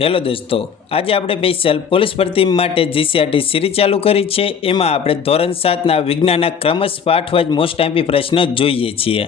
Hello દોસ્તો, આજે આપણે સ્પેશિયલ પોલીસ ભરતી માટે જીસીઆરટી સિરીઝ ચાલુ કરી છે. એમાં આપણે ધોરણ સાતના વિજ્ઞાનના ક્રમશ પાઠવાજ મોસ્ટ ટાઈમપી પ્રશ્નો જોઈએ છીએ.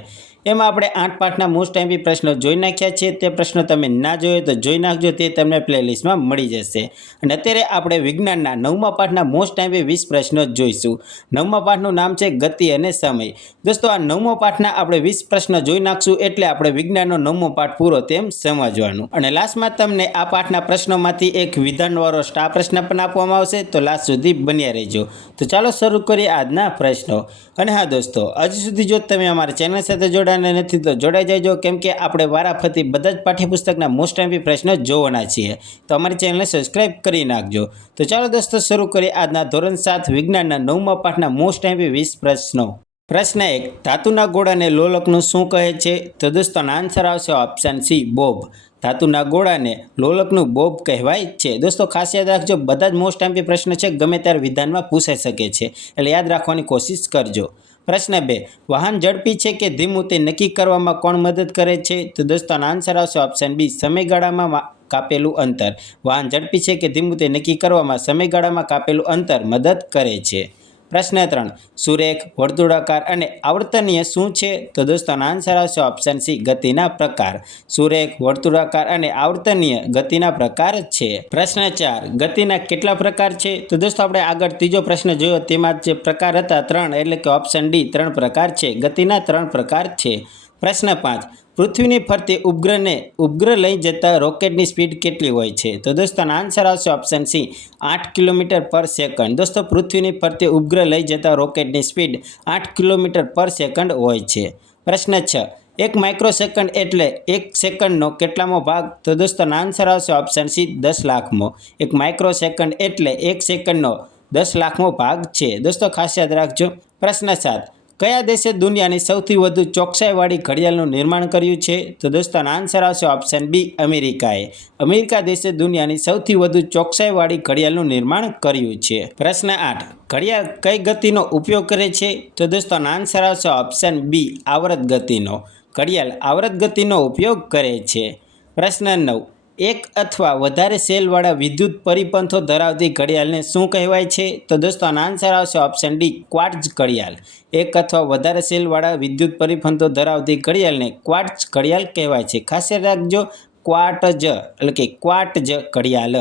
એમાં આપણે આઠ પાઠના મોસ્ટ ટાઈમપી પ્રશ્નો જોઈ નાખ્યા છે. તે પ્રશ્નો તમે ના જોયો તો જોઈ નાખજો, તે તમને પ્લેલિસ્ટમાં મળી જશે. અને અત્યારે આપણે વિજ્ઞાનના નવમા પાઠના મોસ્ટ ટાઈમપી વીસ પ્રશ્નો જોઈશું. નવમા પાઠનું નામ છે ગતિ અને સમય. દોસ્તો, આ નવમો પાઠના આપણે વીસ પ્રશ્નો જોઈ નાખશું એટલે આપણે વિજ્ઞાનનો નવમો પાઠ પૂરો તેમ સમજવાનું. અને લાસ્ટમાં તમને આ પાઠના પ્રશ્નોમાંથી એક વિધાનવાળો સ્ટાર પ્રશ્ન પણ આપવામાં આવશે. તો લાસ્ટ સુધી બન્યા રહેજો. તો ચાલો શરૂ કરીએ આજના પ્રશ્નો. અને હા દોસ્તો, હજી સુધી જો તમે અમારા ચેનલ સાથે જોડાના નથી તો જોડાઈ જજો. કેમ કે આપણે વારાફરતી બધા જ પાઠ્યપુસ્તકના મોસ્ટ એમ્પી પ્રશ્ન જોવાના છીએ. તો અમારી ચેનલને સબસ્ક્રાઈબ કરી નાખજો. તો ચાલો દોસ્તો શરૂ કરીએ આજના ધોરણ સાત વિજ્ઞાનના નવમા પાઠના મોસ્ટ એમ્પી વીસ પ્રશ્નો. પ્રશ્ન એક, ધાતુના ગોળાને લોલકનું શું કહે છે? તો દોસ્તોનો આન્સર આવશે ઓપ્શન સી બોબ. ધાતુના ગોળાને લોલકનું બોબ કહેવાય છે. દોસ્તો ખાસ યાદ રાખજો, બધા જ મોસ્ટ એમ્પી પ્રશ્ન છે, ગમે ત્યારે વિધાનમાં પૂછાઈ શકે છે. એટલે યાદ રાખવાની કોશિશ કરજો. પ્રશ્ન બે, વાહન ઝડપી છે કે ધીમું તે નક્કી કરવામાં કોણ મદદ કરે છે? તો દોસ્તોનો આન્સર આવશે ઓપ્શન બી સમયગાળામાં કાપેલું અંતર. વાહન ઝડપી છે કે ધીમું તે નક્કી કરવામાં સમયગાળામાં કાપેલું અંતર મદદ કરે છે. પ્રશ્ન ત્રણ, સુરેખ, વર્તુળાકાર અને આવર્તનીય શું છે? તો દોસ્તોનો આન્સર આવશે ઓપ્શન સી ગતિના પ્રકાર. સુરેખ, વર્તુળાકાર અને આવર્તનીય ગતિના પ્રકાર છે. પ્રશ્ન ચાર, ગતિના કેટલા પ્રકાર છે? તો દોસ્તો, આપણે આગળ ત્રીજો પ્રશ્ન જોયો, તેમાં જે પ્રકાર હતા ત્રણ, એટલે કે ઓપ્શન ડી ત્રણ પ્રકાર છે. ગતિના ત્રણ પ્રકાર છે. પ્રશ્ન પાંચ પૃથ્વીની ફરતે ઉપગ્રહને ઉપગ્રહ લઈ જતા રોકેટની સ્પીડ કેટલી હોય છે? તો દોસ્તો આન્સર આવશે ઓપ્શન સી આઠ કિલોમીટર પર સેકન્ડ. દોસ્તો, પૃથ્વીની ફરતે ઉપગ્રહ લઈ જતા રોકેટની સ્પીડ આઠ કિલોમીટર પર સેકન્ડ હોય છે. પ્રશ્ન છ, એક માઇક્રો સેકન્ડ એટલે એક સેકન્ડનો કેટલામો ભાગ? તો દોસ્તો આન્સર આવશે ઓપ્શન સી દસ લાખમો. એક માઇક્રો સેકન્ડ એટલે એક સેકન્ડનો દસ લાખમો ભાગ છે. દોસ્તો, ખાસ યાદ રાખજો. પ્રશ્ન સાત કયા દેશે દુનિયાની સૌથી વધુ ચોકસાઈવાળી ઘડિયાળનું નિર્માણ કર્યું છે? તો દોસ્તોનો આન્સર આવશે ઓપ્શન બી અમેરિકાએ. અમેરિકા દેશે દુનિયાની સૌથી વધુ ચોકસાઈવાળી ઘડિયાળનું નિર્માણ કર્યું છે. પ્રશ્ન આઠ. ઘડિયાળ કઈ ગતિનો ઉપયોગ કરે છે? તો દોસ્તોનો આન્સર આવશે ઓપ્શન બી આવૃત ગતિનો. ઘડિયાળ આવૃત ગતિનો ઉપયોગ કરે છે. પ્રશ્ન નવ. એક અથવા વધારે સેલવાળા વિદ્યુત પરિપંથો ધરાવતી ઘડિયાળને શું કહેવાય છે? તો દોસ્તોનો આન્સર આવશે ઓપ્શન ડી ક્વાર્ટઝ ઘડિયાળ. એક અથવા વધારે સેલવાળા વિદ્યુત પરિપંથો ધરાવતી ઘડિયાળને ક્વાર્ટઝ ઘડિયાળ કહેવાય છે. ખાસ રાખજો ક્વાર્ટજ એટલે કે ક્વાર્ટજ ઘડિયાળ.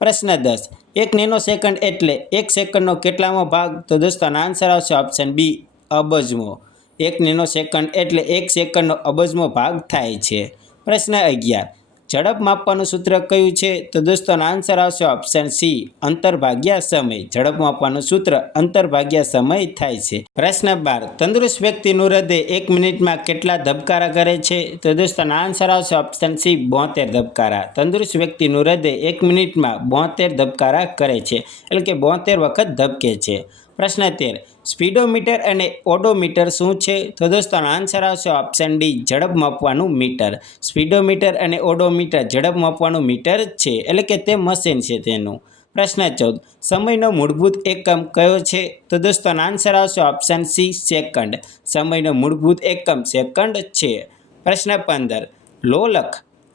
પ્રશ્ન દસ, એક નેનો સેકન્ડ એટલે એક સેકન્ડનો કેટલામો ભાગ? તો દોસ્તોનો આન્સર આવશે ઓપ્શન બી અબજમો. એક નેનો સેકન્ડ એટલે એક સેકન્ડનો અબજમો ભાગ થાય છે. પ્રશ્ન અગિયાર ઝડપ માપવાનું સૂત્ર કયું છે? તો દોસ્તોનો આન્સર આવશે ઓપ્શન સી અંતર ભાગ્યા સમય ઝડપ માપવાનું સૂત્ર અંતર ભાગ્યા સમય થાય છે. પ્રશ્ન બાર, તંદુરસ્ત વ્યક્તિનું હૃદય એક મિનિટમાં કેટલા ધબકારા કરે છે? તો દોસ્તોનો આન્સર આવશે ઓપ્શન સી બોતેર ધબકારા. તંદુરસ્ત વ્યક્તિનું હૃદય એક મિનિટમાં બોતેર ધબકારા કરે છે. એટલે કે બોતેર વખત ધબકે છે. પ્રશ્ન તેર. સ્પીડોમીટર અને ઓડોમીટર શું છે? તો દોસ્તોનો આન્સર આવશે ઓપ્શન ડી ઝડપ માપવાનું મીટર. સ્પીડોમીટર અને ઓડોમીટર ઝડપ માપવાનું મીટર છે, એટલે કે તે મશીન છે તેનું. પ્રશ્ન ચૌદ. સમયનો મૂળભૂત એકમ કયો છે? તો દોસ્તોનો આન્સર આવશે ઓપ્શન સી સેકન્ડ સમયનો મૂળભૂત એકમ સેકન્ડ છે. પ્રશ્ન પંદર. લોલક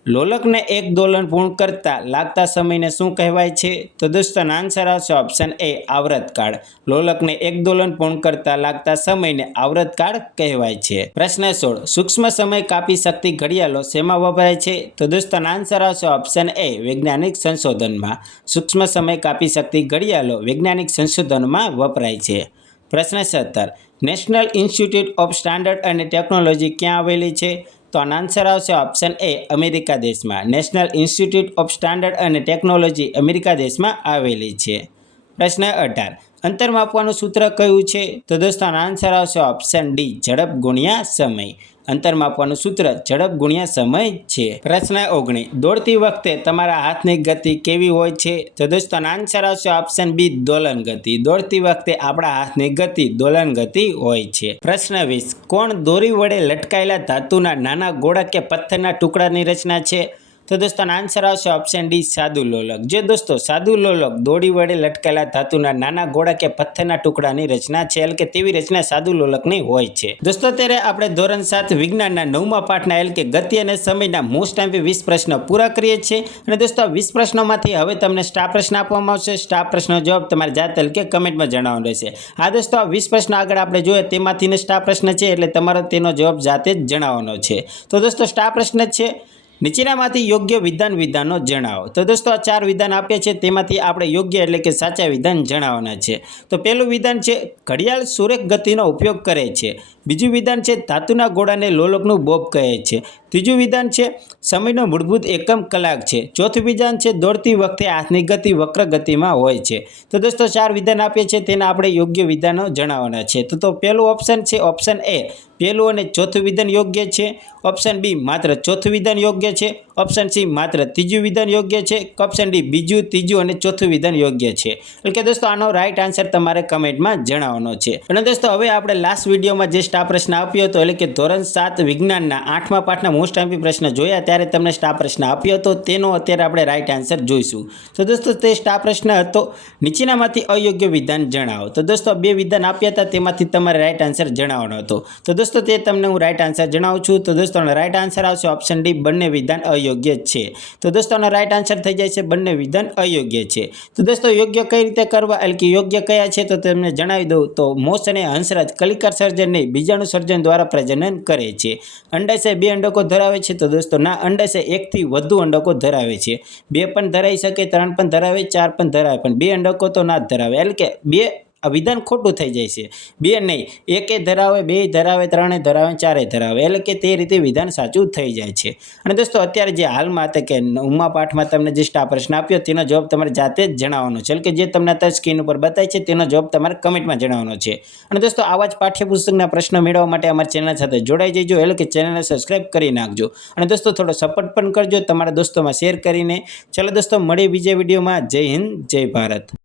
લોલકને એક દોલન પૂર્ણ કરતા લાગતા સમયને શું કહેવાય છે? તો દોસ્તોનો આન્સર આવશે ઓપ્શન એ આવૃતકાળ લોલકને એક દોલન પૂર્ણ કરતા લાગતા સમયને આવૃતકાળ કહેવાય છે. પ્રશ્ન સોળ. સૂક્ષ્મ સમય કાપી શકતી ઘડિયાળો શેમાં વપરાય છે? તો દોસ્તોનો આન્સર આવશે ઓપ્શન એ વૈજ્ઞાનિક સંશોધનમાં. સૂક્ષ્મ સમય કાપી શકતી ઘડિયાળો વૈજ્ઞાનિક સંશોધનમાં વપરાય છે. પ્રશ્ન સત્તર. નેશનલ ઇન્સ્ટિટ્યૂટ ઓફ સ્ટાન્ડર્ડ અને ટેકનોલોજી ક્યાં આવેલી છે? તો આનો આન્સર આવશે ઓપ્શન એ, અમેરિકા દેશમાં. નેશનલ ઇન્સ્ટિટ્યૂટ ઓફ સ્ટાન્ડર્ડ અને ટેકનોલોજી અમેરિકા દેશમાં આવેલી છે. પ્રશ્ન અઢાર. અંતર માપવાનું સૂત્ર કયું છે? તો દોસ્તો, આનો આન્સર આવશે ઓપ્શન ડી, ઝડપ ગુણ્યા સમય. અંતર માપવાનું સૂત્ર ઝડપ ગુણ્યા સમય છે. પ્રશ્ન ઓગણીસ. દોડતી વખતે તમારા હાથની ગતિ કેવી હોય છે? તો દોસ્તો આનો આન્સર આવશે ઓપ્શન બી દોલન ગતિ. દોડતી વખતે આપણા હાથની ગતિ દોલન ગતિ હોય છે. પ્રશ્ન વીસ. કોણ દોરી વડે લટકાયેલા ધાતુના નાના ગોળા કે પથ્થરના ટુકડાની રચના છે? તો દોસ્તો આન્સર આવશે ઓપ્શન ડી, સાદુ લોલક. જે દોસ્તો, સાદુ લોલક દોડી વડે લટકેલા ધાતુના નાના ગોળા કે પથ્થરના ટુકડાની રચના છે કે તેવી રચના સાદુ લોલકની હોય છે. દોસ્તો ત્યારે આપણે ધોરણ સાત વિજ્ઞાનના નવમા પાઠના એટલે કે ગતિ અને સમયના મોસ્ટ ટાઈમ વીસ પ્રશ્નો પૂરા કરીએ છીએ. અને દોસ્તો વીસ પ્રશ્નોમાંથી હવે તમને સ્ટાફ પ્રશ્ન આપવામાં આવશે. સ્ટાફ પ્રશ્નનો જવાબ તમારે જાતે કે કમેન્ટમાં જણાવવાનો રહેશે. આ દોસ્તો, આ વીસ પ્રશ્નો આગળ આપણે જોઈએ તેમાંથીને સ્ટાફ પ્રશ્ન છે, એટલે તમારે તેનો જવાબ જાતે જ જણાવવાનો છે. તો દોસ્તો સ્ટાફ પ્રશ્ન છે નીચેનામાંથી યોગ્ય વિધાન વિધાનો જણાવો. તો દોસ્તો, આ ચાર વિધાન આપ્યા છે તેમાંથી આપણે યોગ્ય એટલે કે સાચા વિધાન જણાવવાના છે. તો પહેલું વિધાન છે, ઘડિયાળ સુરેખ ગતિનો ઉપયોગ કરે છે. બીજું વિધાન છે ધાતુના ઘોડાને લોલકનું બોબ કહે છે. ત્રીજું વિધાન છે સમયનો મૂળભૂત એકમ કલાક છે. ચોથું વિધાન છે દોડતી વખતે હાથની ગતિ વક્ર ગતિમાં હોય છે. તો દોસ્તો ચાર વિધાન આપીએ છીએ તેના આપણે યોગ્ય વિધાનો જણાવવાના છે. તો તો પહેલું ઓપ્શન છે ઓપ્શન એ. પહેલું અને ચોથું વિધાન યોગ્ય છે. ઓપ્શન બી માત્ર ચોથું વિધાન યોગ્ય છે. ઓપ્શન સી માત્ર ત્રીજું વિધાન યોગ્ય છે. ઓપ્શન ડી બીજું, ત્રીજું અને ચોથું વિધાન યોગ્ય છે. એટલે કે દોસ્તો, આનો રાઈટ આન્સર તમારે કમેન્ટમાં જણાવવાનો છે. અને દોસ્તો, હવે આપણે લાસ્ટ વિડીયોમાં જે સ્ટાફ પ્રશ્ન આપ્યો હતો, એટલે કે ધોરણ સાત વિજ્ઞાનના આઠમા પાઠના મોસ્ટ એમ્પી પ્રશ્ન જોયા, ત્યારે તમને સ્ટાફ પ્રશ્ન આપ્યો હતો. તેનો અત્યારે આપણે રાઈટ આન્સર જોઈશું. તો દોસ્તો, તે સ્ટાફ પ્રશ્ન હતો. નીચેનામાંથી અયોગ્ય વિધાન જણાવો. તો દોસ્તો, બે વિધાન આપ્યા હતા, તેમાંથી તમારે રાઈટ આન્સર જણાવવાનો હતો. તો દોસ્તો, તે તમને હું રાઈટ આન્સર જણાવું છું. તો દોસ્તો રાઈટ આન્સર આવશે. ઓપ્શન ડી બંને વિધાન અયોગ્ય છે. તો દોસ્તો, આનો રાઈટ આન્સર થઈ જાય છે બંને વિધાન અયોગ્ય છે. તો દોસ્તો, યોગ્ય કઈ રીતે કરવા? એટલે કે યોગ્ય કયા છે તો તમને જણાવી દઉં. તો મોસ અને હંસરાજ કલિકાર સર્જન નહીં, બીજાણુ સર્જન દ્વારા પ્રજનન કરે છે. અંડાશય બે અંડકો ધરાવે છે તો દોસ્તો, ના અંડાશય એકથી વધુ અંડકો ધરાવે છે. બે પણ ધરાવી શકે, ત્રણ પણ ધરાવે, ચાર પણ ધરાવે, પણ બે અંડકો તો ના ધરાવે. એટલે કે, બે આ વિધાન ખોટું થઈ જાય છે. બે નહીં, એકે ધરાવે, બે ધરાવે, ત્રણે ધરાવે, ચારે ધરાવે, એટલે કે તે રીતે વિધાન સાચું થઈ જાય છે. અને દોસ્તો, અત્યારે જે હાલમાં હતા કે ઉમા પાઠમાં તમને જે સ્ટાફ પ્રશ્ન આપ્યો, તેનો જવાબ તમારે જાતે જ જણાવવાનો છે. એટલે કે જે તમને અત્યારે સ્ક્રીન ઉપર બતાય છે, તેનો જવાબ તમારે કમેન્ટમાં જણાવવાનો છે. અને દોસ્તો, આવા જ પાઠ્યપુસ્તકના પ્રશ્નો મેળવવા માટે અમારી ચેનલ સાથે જોડાઈ જજો, એટલે કે ચેનલને સબસ્ક્રાઈબ કરી નાખજો. અને દોસ્તો, થોડો સપોર્ટ પણ કરજો, તમારા દોસ્તોમાં શેર કરીને. ચાલો દોસ્તો, મળીએ બીજા વિડીયોમાં. જય હિન્દ, જય ભારત.